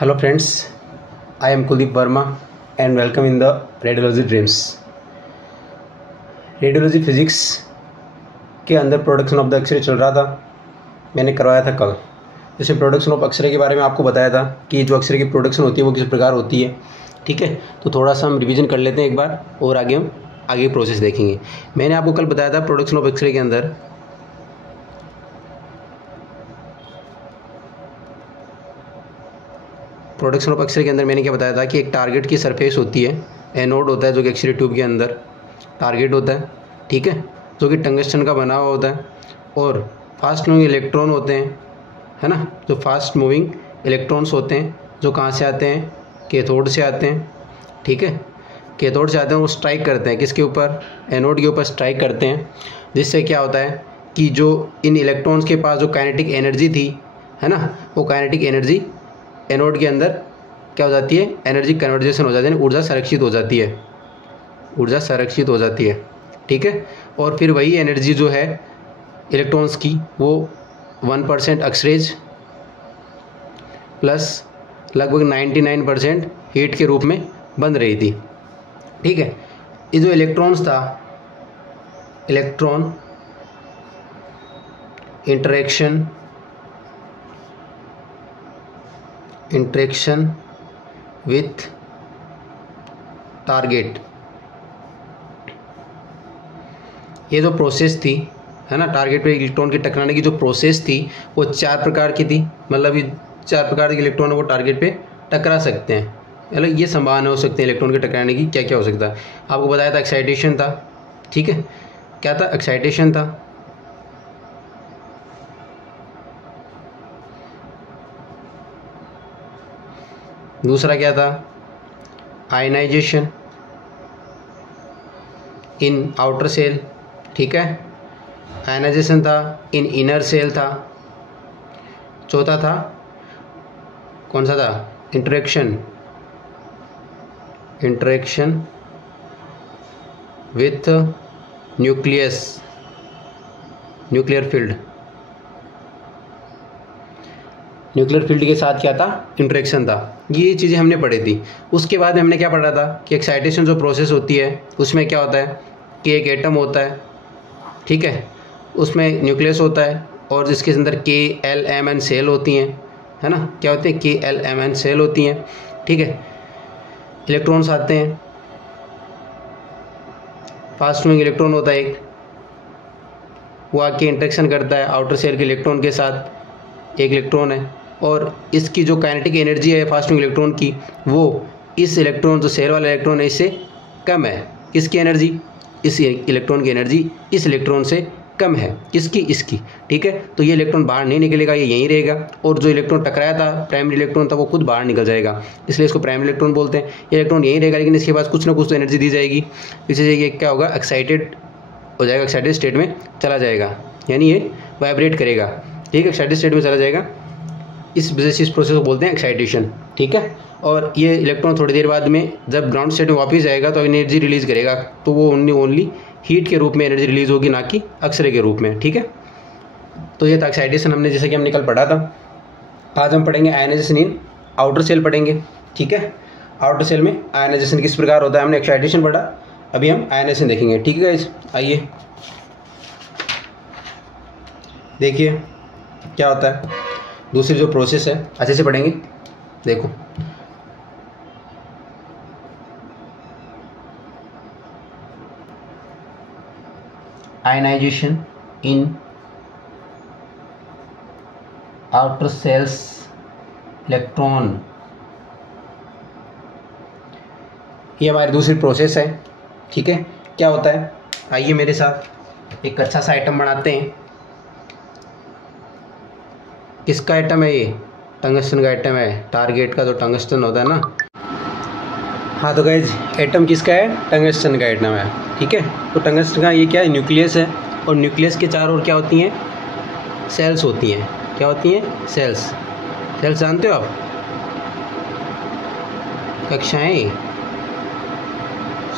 Hello friends, I am Kuldeep Verma and welcome in the Radiology Dreams. Radiology physics के अंदर production of the x ray चल रहा था, मैंने करवाया था कल। जैसे प्रोडक्शन ऑफ एक्सरे के बारे में आपको बताया था कि जो एक्सरे की प्रोडक्शन होती है वो किस प्रकार होती है। ठीक है, तो थोड़ा सा हम रिवीजन कर लेते हैं एक बार और आगे हम आगे प्रोसेस देखेंगे। मैंने आपको कल बताया था प्रोडक्शन ऑफ एक्सरे के अंदर मैंने क्या बताया था कि एक टारगेट की सरफेस होती है, एनोड होता है जो कि एक्सरे ट्यूब के अंदर टारगेट होता है, ठीक है, जो कि टंगस्टन का बना हुआ होता है, और फास्ट मूविंग इलेक्ट्रॉन होते हैं, है ना, जो फास्ट मूविंग इलेक्ट्रॉन्स होते हैं जो कहाँ से आते हैं, कैथोड से आते हैं। ठीक है, कैथोड से आते हैं, वो स्ट्राइक करते हैं किसके ऊपर, एनोड के ऊपर स्ट्राइक करते हैं, जिससे क्या होता है कि जो इन इलेक्ट्रॉन्स के पास जो काइनेटिक एनर्जी थी, है ना, वो काइनेटिक एनर्जी एनोड के अंदर क्या हो जाती है, एनर्जी कन्वर्जेशन हो जाती है, ऊर्जा संरक्षित हो जाती है, ऊर्जा संरक्षित हो जाती है। ठीक है, और फिर वही एनर्जी जो है इलेक्ट्रॉन्स की वो 1% एक्सरेज प्लस लगभग 99% हीट के रूप में बन रही थी। ठीक है, ये जो इलेक्ट्रॉन्स था, इलेक्ट्रॉन इंटरेक्शन विथ टारगेट, ये जो प्रोसेस थी, है ना, टारगेट पे इलेक्ट्रॉन के टकराने की जो प्रोसेस थी वो 4 प्रकार की थी। मतलब ये 4 प्रकार के इलेक्ट्रॉन वो टारगेट पे टकरा सकते हैं, मतलब ये संभावना हो सकती है इलेक्ट्रॉन के टकराने की। क्या क्या हो सकता है आपको बताया था, एक्साइटेशन था। ठीक है, क्या था, एक्साइटेशन था, दूसरा क्या था, आयनाइजेशन इन आउटर सेल। ठीक है, आयनाइजेशन था इन इनर सेल था। चौथा था कौन सा था, इंटरेक्शन विथ न्यूक्लियर फील्ड के साथ क्या था, इंटरेक्शन था। ये चीज़ें हमने पढ़ी थी। उसके बाद हमने क्या पढ़ा था कि एक्साइटेशन जो प्रोसेस होती है उसमें क्या होता है कि एक एटम होता है, ठीक है, उसमें न्यूक्लियस होता है और जिसके अंदर KLMN सेल होती हैं, है ना, क्या होते हैं, KLMN सेल होती हैं। ठीक है, इलेक्ट्रॉन्स आते हैं, फास्ट मूविंग इलेक्ट्रॉन होता है एक, वो आके इंटरेक्शन करता है आउटर सेल के इलेक्ट्रॉन के साथ, एक इलेक्ट्रॉन है, और इसकी जो काइनेटिक एनर्जी है फास्ट मूविंग इलेक्ट्रॉन की वो इस इलेक्ट्रॉन जो सेल वाला इलेक्ट्रॉन है इससे कम है। किसकी एनर्जी, इस इलेक्ट्रॉन की एनर्जी इस इलेक्ट्रॉन से कम है, किसकी, इसकी। ठीक है, तो ये इलेक्ट्रॉन बाहर नहीं निकलेगा, ये यहीं रहेगा, और जो इलेक्ट्रॉन टकराया था प्राइमरी इलेक्ट्रॉन था वो खुद बाहर निकल जाएगा, इसलिए इसको प्राइमरी इलेक्ट्रॉन बोलते हैं। ये इलेक्ट्रॉन यहीं रहेगा लेकिन इसके पास कुछ ना कुछ तो एनर्जी दी जाएगी, इससे ये क्या होगा, एक्साइटेड हो जाएगा, एक्साइटेड स्टेट में चला जाएगा, यानी ये वाइब्रेट करेगा। ठीक है, एक्साइटेड स्टेट में चला जाएगा, इस वजह से इस प्रोसेस को बोलते हैं एक्साइटेशन। ठीक है, और ये इलेक्ट्रॉन थोड़ी देर बाद में जब ग्राउंड स्टेट में वापस जाएगा तो एनर्जी रिलीज़ करेगा, तो वो ओनली हीट के रूप में एनर्जी रिलीज़ होगी, ना कि एक्सरे के रूप में। ठीक है, तो ये था एक्साइटेशन, हमने जैसे कि हमने कल पढ़ा था। आज हम पढ़ेंगे आयनाइजेशन इन आउटर सेल पढ़ेंगे। ठीक है, आउटर सेल में आयनाइजेशन किस प्रकार होता है, हमने एक्साइटेशन पढ़ा, अभी हम आयनाइजेशन देखेंगे। ठीक है गाइस, आइए देखिए क्या होता है। दूसरी जो प्रोसेस है अच्छे से पढ़ेंगे, देखो ionisation in outer shells electron, ये हमारी दूसरी प्रोसेस है। ठीक है, क्या होता है, आइए मेरे साथ एक अच्छा सा आइटम बनाते हैं। किसका आइटम है ये, टंगस्टन का आइटम है, टारगेट का जो टंगस्टन होता है ना। हाँ तो गाइज एटम किसका है, टंगस्टन का एटम है। ठीक है, तो टंगस्टन का ये क्या है, न्यूक्लियस है, और न्यूक्लियस के चारों ओर क्या होती हैं, सेल्स होती हैं। क्या होती हैं, सेल्स जानते हो आप, कक्षाएं,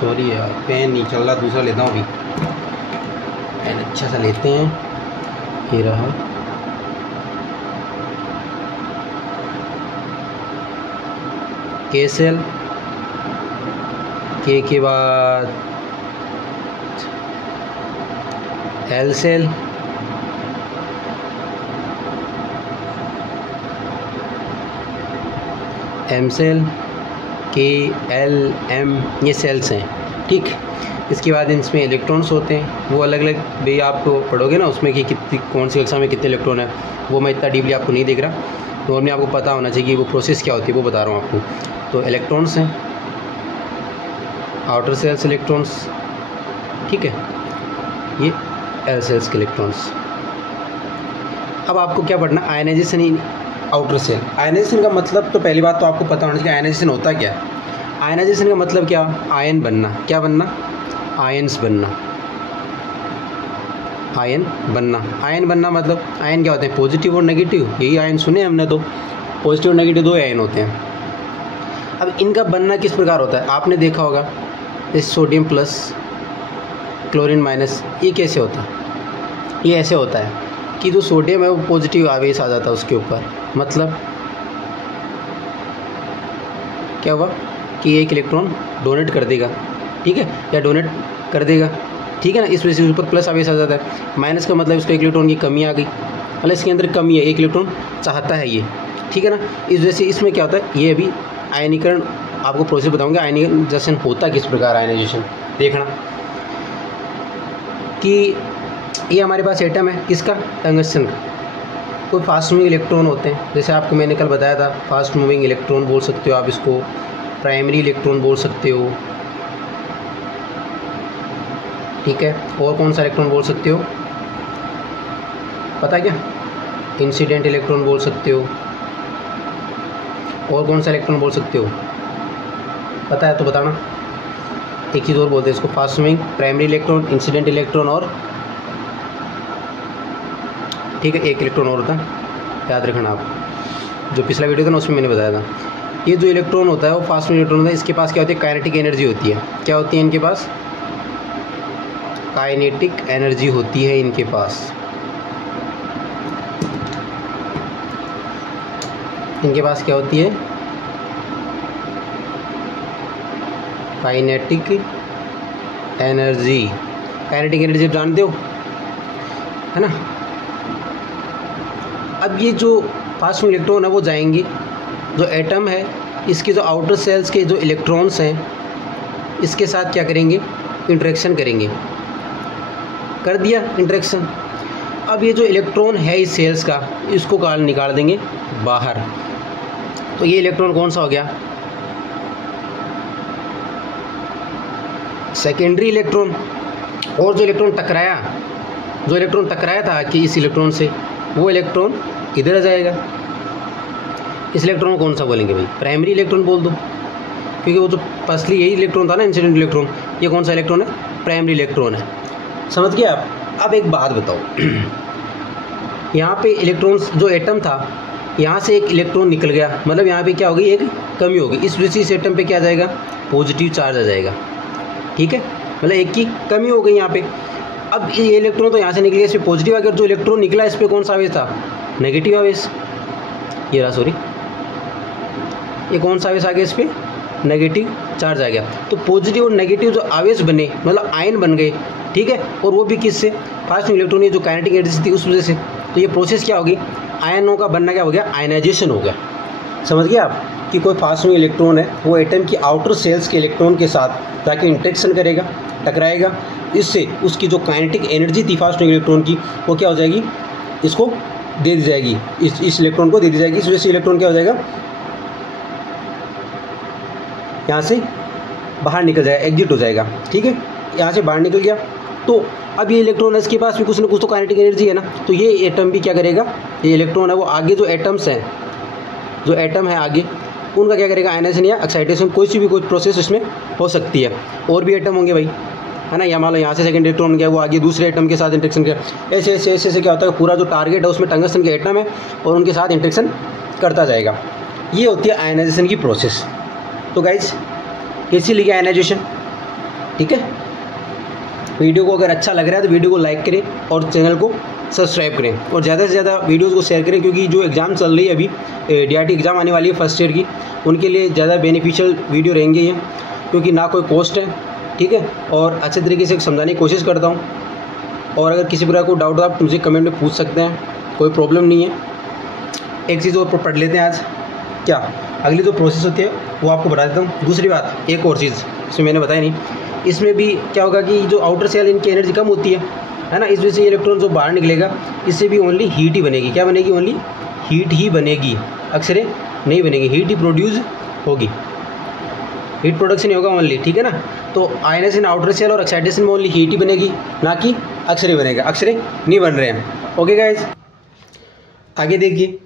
सॉरी यार पेन नहीं चल रहा, दूसरा लेता हूँ अभी, पेन अच्छा सा लेते हैं, ये रहा। के सेल, के बाद एल सेल, एम सेल, के एल एम, ये सेल्स हैं। ठीक, इसके बाद इसमें इलेक्ट्रॉन्स होते हैं, वो अलग अलग भी आपको पढ़ोगे ना उसमें कि कितनी कौन सी कक्षा में कितने इलेक्ट्रॉन है, वो मैं इतना डीपली आपको नहीं देख रहा, नॉर्मली आपको पता होना चाहिए कि वो प्रोसेस क्या होती है, वो बता रहा हूँ आपको। तो इलेक्ट्रॉन्स हैं, आउटर सेल्स इलेक्ट्रॉन्स, ठीक है, ये एल सेल्स के इलेक्ट्रॉन्स। अब आपको क्या पढ़ना, ionisation in outer shell. Ionisation का मतलब तो पहली बात तो आपको पता होना चाहिए आयनाइजेशन होता क्या है। आयनाइजेशन का मतलब क्या, आयन बनना, क्या बनना, आयन्स बनना, आयन बनना। आयन बनना मतलब आयन क्या होते हैं, पॉजिटिव और नेगेटिव, यही आयन सुने हमने, तो पॉजिटिव और नेगेटिव दो आयन होते हैं। अब इनका बनना किस प्रकार होता है, आपने देखा होगा, इस सोडियम प्लस क्लोरीन माइनस, ये कैसे होता है, ये ऐसे होता है कि जो सोडियम है वो पॉजिटिव आवेश आ जाता है उसके ऊपर, मतलब क्या हुआ कि एक इलेक्ट्रॉन डोनेट कर देगा, ठीक है, या डोनेट कर देगा, ठीक है ना, इस वजह से ऊपर प्लस आवेश आ जाता है। माइनस का मतलब इसका एक इलेक्ट्रॉन की कमी आ गई, मतलब इसके अंदर कमी है, एक इलेक्ट्रॉन चाहता है ये, ठीक है ना। इस वजह से इसमें क्या होता है, ये अभी आयनीकरण आपको प्रोसेस बताऊंगा, आयनाइजेशन होता किस प्रकार, आयनाइजेशन देखना कि ये हमारे पास एटम है किसका, टंगस्टन का। कोई फास्ट मूविंग इलेक्ट्रॉन होते हैं, जैसे आपको मैंने कल बताया था, फास्ट मूविंग इलेक्ट्रॉन बोल सकते हो आप इसको, प्राइमरी इलेक्ट्रॉन बोल सकते हो, ठीक है। और कौन सा इलेक्ट्रॉन बोल सकते हो, पता क्या, इंसिडेंट इलेक्ट्रॉन बोल सकते हो। और कौन सा इलेक्ट्रॉन बोल सकते हो, पता है तो बताना। एक चीज़ और बोलते हैं इसको, fast moving, primary electron, incident electron, और ठीक है एक इलेक्ट्रॉन और होता है, याद रखना आप, जो पिछला वीडियो था ना उसमें मैंने बताया था। ये जो इलेक्ट्रॉन होता है वो फास्ट मूविंग इलेक्ट्रॉन होता है, इसके पास क्या होती है, काइनेटिक एनर्जी होती है। क्या होती है इनके पास, काइनेटिक एनर्जी होती है इनके पास। इनके पास क्या होती है, काइनेटिक एनर्जी। काइनेटिक एनर्जी आप जानते हो, है ना। अब ये जो फास्ट मूविंग इलेक्ट्रॉन है वो जाएंगे, जो एटम है इसके जो आउटर सेल्स के जो इलेक्ट्रॉन्स हैं इसके साथ क्या करेंगे, इंटरेक्शन करेंगे, कर दिया इंटरेक्शन। अब ये जो इलेक्ट्रॉन है इस सेल्स का, इसको निकाल देंगे बाहर। तो ये इलेक्ट्रॉन कौन सा हो गया, सेकेंडरी इलेक्ट्रॉन। और जो इलेक्ट्रॉन टकराया था कि इस इलेक्ट्रॉन से, वो इलेक्ट्रॉन इधर आ जाएगा। इस इलेक्ट्रॉन को कौन सा बोलेंगे भाई, प्राइमरी इलेक्ट्रॉन बोल दो, क्योंकि वो जो फर्स्टली यही इलेक्ट्रॉन था ना, इंसिडेंट इलेक्ट्रॉन, ये कौन सा इलेक्ट्रॉन है, प्राइमरी इलेक्ट्रॉन है। समझ गए आप। अब एक बात बताओ, यहाँ पे इलेक्ट्रॉन्स जो एटम था, यहाँ से एक इलेक्ट्रॉन निकल गया, मतलब यहाँ पे क्या होगी, एक कमी होगी, इस वजह से इस एटम पे क्या आ जाएगा, पॉजिटिव चार्ज आ जाएगा, ठीक है, मतलब एक की कमी हो गई यहाँ पे। अब ये इलेक्ट्रॉन तो यहाँ से निकल गया, इस पर पॉजिटिव आ गया, जो इलेक्ट्रॉन निकला इस पर कौन सा आवेश था, नेगेटिव आवेश, ये रहा, सॉरी, ये कौन सा आवेश आ गया, इस पर नेगेटिव चार्ज आ गया। तो पॉजिटिव और नेगेटिव जो आवेश बने, मतलब आयन बन गए, ठीक है, और वो भी किससे, फास्ट इलेक्ट्रॉन, ये जो काइनेटिक एनर्जी थी उस वजह से। तो ये प्रोसेस क्या होगी, आयनों का बनना क्या हो गया, आयनाइजेशन हो गया। समझ गए आप कि कोई फास्ट मूविंग इलेक्ट्रॉन है वो एटम की आउटर सेल्स के इलेक्ट्रॉन के साथ जाके इंटरेक्शन करेगा, टकराएगा, इससे उसकी जो काइनेटिक एनर्जी थी फास्ट मूविंग इलेक्ट्रॉन की, वो क्या हो जाएगी, इसको दे दी जाएगी, इस इलेक्ट्रॉन को दे दी जाएगी। इस वजह से इलेक्ट्रॉन क्या हो जाएगा, यहाँ से बाहर निकल जाएगा, एग्जिट हो जाएगा, ठीक है, यहाँ से बाहर निकल गया। तो अब ये इलेक्ट्रॉन है, इसके पास भी कुछ ना कुछ तो काइनेटिक एनर्जी है ना, तो ये एटम भी क्या करेगा, ये इलेक्ट्रॉन है वो आगे जो एटम्स हैं, जो एटम है आगे, उनका क्या करेगा, आयनाइजेशन या एक्साइटेशन, कोई प्रोसेस इसमें हो सकती है। और भी एटम होंगे भाई, है ना, या मान लो यहाँ से सेकंड इलेक्ट्रॉन गया, वो आगे दूसरे एटम के साथ इंटरेक्शन किया, ऐसे ऐसे ऐसे ऐसे क्या होता है, पूरा जो टारगेट है उसमें टंगस्टन के एटम है और उनके साथ इंटरेक्शन करता जाएगा। ये होती है आयनाइजेशन की प्रोसेस। तो गाइज कैसी लगी आयनाइजेशन, ठीक है। वीडियो को अगर अच्छा लग रहा है तो वीडियो को लाइक करें और चैनल को सब्सक्राइब करें और ज़्यादा से ज़्यादा वीडियोज़ को शेयर करें, क्योंकि जो एग्ज़ाम चल रही है अभी DRT एग्ज़ाम आने वाली है फर्स्ट ईयर की, उनके लिए ज़्यादा बेनिफिशियल वीडियो रहेंगे ये, क्योंकि ना कोई कॉस्ट है, ठीक है, और अच्छे तरीके से समझाने की कोशिश करता हूँ। और अगर किसी प्रकार को डाउट हो आप मुझे कमेंट में पूछ सकते हैं, कोई प्रॉब्लम नहीं है। एक चीज़ और पढ़ लेते हैं आज, क्या अगली जो प्रोसेस होती है वो आपको बता देता हूँ। दूसरी बात, एक और चीज़ इसमें मैंने बताया नहीं, इसमें भी क्या होगा कि जो आउटर सेल इनकी एनर्जी कम होती है ना, इस वजह से इलेक्ट्रॉन जो बाहर निकलेगा इससे भी ओनली हीट ही बनेगी। क्या बनेगी? ओनली हीट ही बनेगी, अक्सरे नहीं बनेगी, हीट ही प्रोड्यूस होगी, हीट प्रोडक्शन ही होगा ओनली, ठीक है ना। तो आयनाइजेशन आउटर सेल और एक्साइटेशन में ओनली हीट ही बनेगी, ना कि अक्सरे बनेगा, अक्सरे नहीं बन रहे हैं। ओके गाइज, आगे देखिए